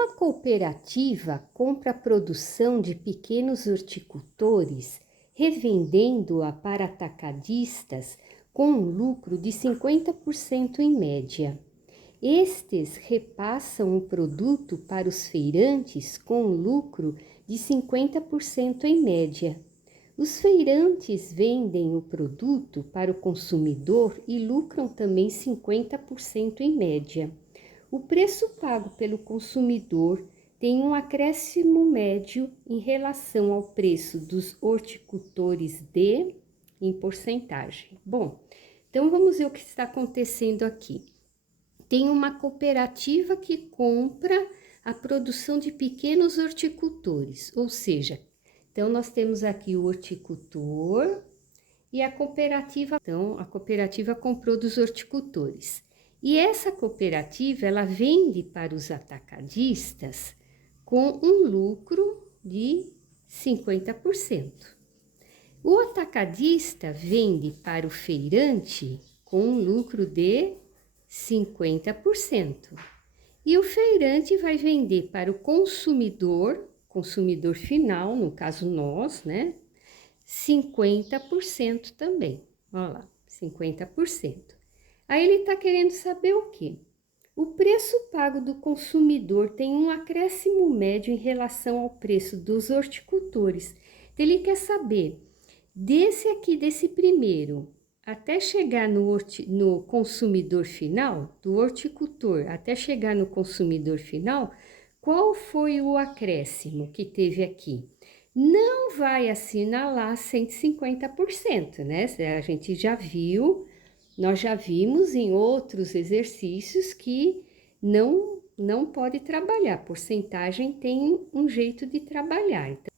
Uma cooperativa compra a produção de pequenos horticultores, revendendo-a para atacadistas com um lucro de 50% em média. Estes repassam o produto para os feirantes com um lucro de 50% em média. Os feirantes vendem o produto para o consumidor e lucram também 50% em média. O preço pago pelo consumidor tem um acréscimo médio em relação ao preço dos horticultores em porcentagem. Bom, então vamos ver o que está acontecendo aqui. Tem uma cooperativa que compra a produção de pequenos horticultores, ou seja, então nós temos aqui o horticultor e a cooperativa. Então a cooperativa comprou dos horticultores. E essa cooperativa, ela vende para os atacadistas com um lucro de 50%. O atacadista vende para o feirante com um lucro de 50%. E o feirante vai vender para o consumidor final, no caso nós, né? 50% também. Olha lá, 50%. Aí ele está querendo saber o quê? O preço pago do consumidor tem um acréscimo médio em relação ao preço dos horticultores. Então, ele quer saber, desse primeiro, até chegar no consumidor final, do horticultor até chegar no consumidor final, qual foi o acréscimo que teve aqui? Não vai assinalar 150%, né? A gente já viu. Nós já vimos em outros exercícios que não pode trabalhar, porcentagem tem um jeito de trabalhar, então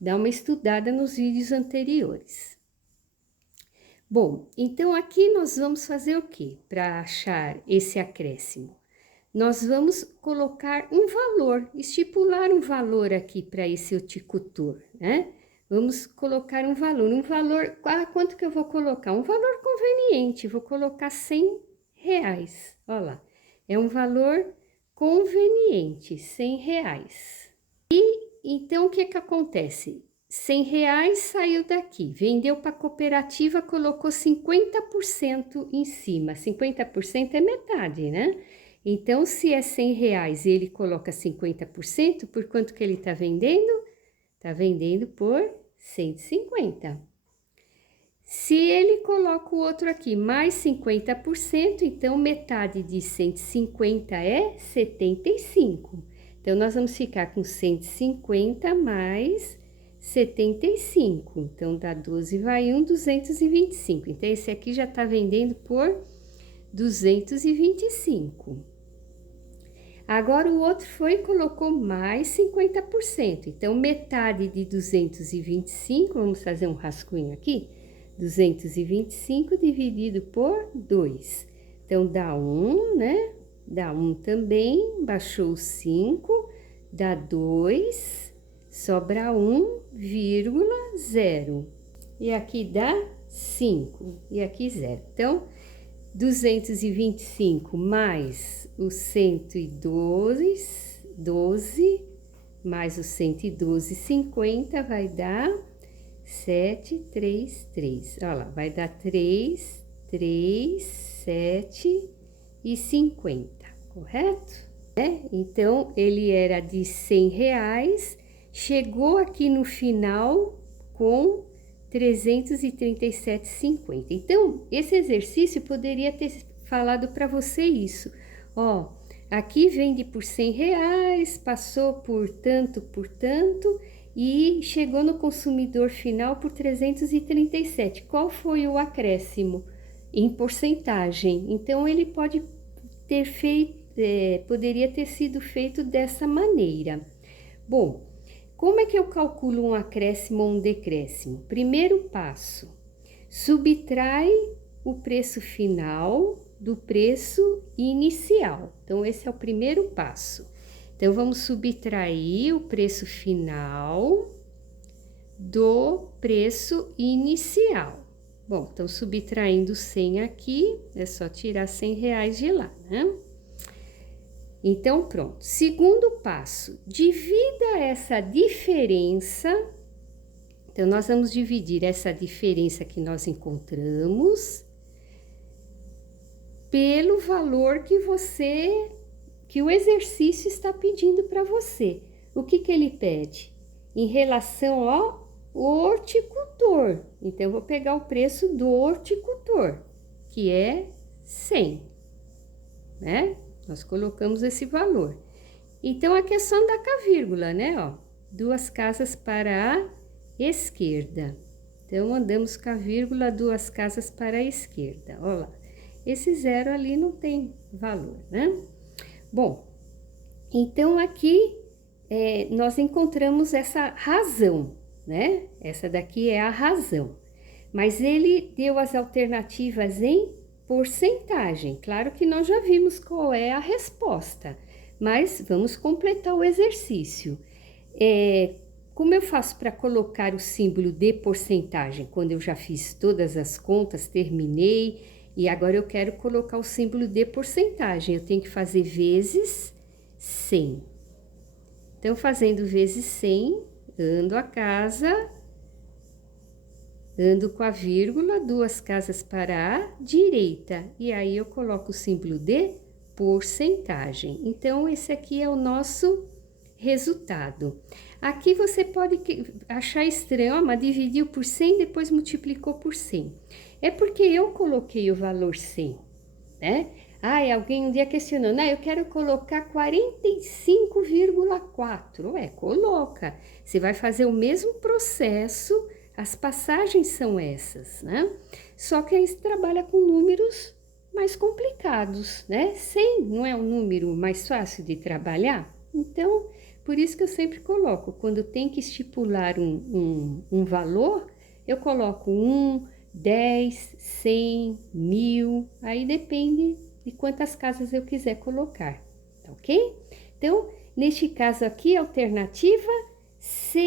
dá uma estudada nos vídeos anteriores. Bom, então aqui nós vamos fazer o quê? Para achar esse acréscimo? Nós vamos colocar um valor, estipular um valor aqui para esse horticultor, né? Vamos colocar um valor, quanto que eu vou colocar? Um valor conveniente, vou colocar R$100, olha lá, é um valor conveniente, R$100. E então o que que acontece? R$100 saiu daqui, vendeu para a cooperativa, colocou 50% em cima, 50% é metade, né? Então, se é R$100 e ele coloca 50%, por quanto que ele está vendendo? Está vendendo por 150. Se ele coloca o outro aqui mais 50%, então metade de 150 é 75. Então, nós vamos ficar com 150 mais 75. Então, dá 12 vai 1, 225. Então, esse aqui já está vendendo por 225. Agora, o outro foi e colocou mais 50%. Então, metade de 225, vamos fazer um rascunho aqui. 225 dividido por 2. Então, dá 1, né? Dá 1 também, baixou 5, dá 2, sobra 1,0. E aqui dá 5, e aqui 0. Então, 225 mais o 112, mais o 112,50 vai dar 733. Olha lá, vai dar 337,50, correto? Então, ele era de R$100, chegou aqui no final com 337,50. Então, esse exercício poderia ter falado para você isso. Ó, aqui vende por R$100, passou por tanto, e chegou no consumidor final por 337. Qual foi o acréscimo em porcentagem? Então, ele pode ter feito, poderia ter sido feito dessa maneira. Bom, como é que eu calculo um acréscimo ou um decréscimo? Primeiro passo, subtrai o preço final do preço inicial. Então, esse é o primeiro passo. Então, vamos subtrair o preço final do preço inicial. Bom, então, subtraindo 100 aqui, é só tirar R$100 de lá, né? Então, pronto. Segundo passo, divida essa diferença. Então, nós vamos dividir essa diferença que nós encontramos pelo valor que o exercício está pedindo para você. O que que ele pede? Em relação ao horticultor. Então, eu vou pegar o preço do horticultor, que é 100, né? Nós colocamos esse valor. Então, aqui é só andar com a vírgula, né? Ó, 2 casas para a esquerda. Então, andamos com a vírgula 2 casas para a esquerda. Olha lá. Esse zero ali não tem valor, né? Bom, então aqui nós encontramos essa razão, né? Essa daqui é a razão. Mas ele deu as alternativas em porcentagem. Claro que nós já vimos qual é a resposta, mas vamos completar o exercício. Como eu faço para colocar o símbolo de porcentagem? Quando eu já fiz todas as contas, terminei, e agora eu quero colocar o símbolo de porcentagem. Eu tenho que fazer vezes 100. Então, fazendo vezes 100, ando a casa, ando com a vírgula, 2 casas para a direita. E aí, eu coloco o símbolo de porcentagem. Então, esse aqui é o nosso resultado. Aqui você pode achar estranho, mas dividiu por 100, depois multiplicou por 100. É porque eu coloquei o valor 100, né? Alguém um dia questionou, eu quero colocar 45,4. Coloca. Você vai fazer o mesmo processo, as passagens são essas, né? Só que aí você trabalha com números mais complicados, né? 100 não é um número mais fácil de trabalhar? Então, por isso que eu sempre coloco, quando tem que estipular um valor, eu coloco 1, 10, 100, 1000, aí depende de quantas casas eu quiser colocar, tá ok? Então, neste caso aqui, alternativa C.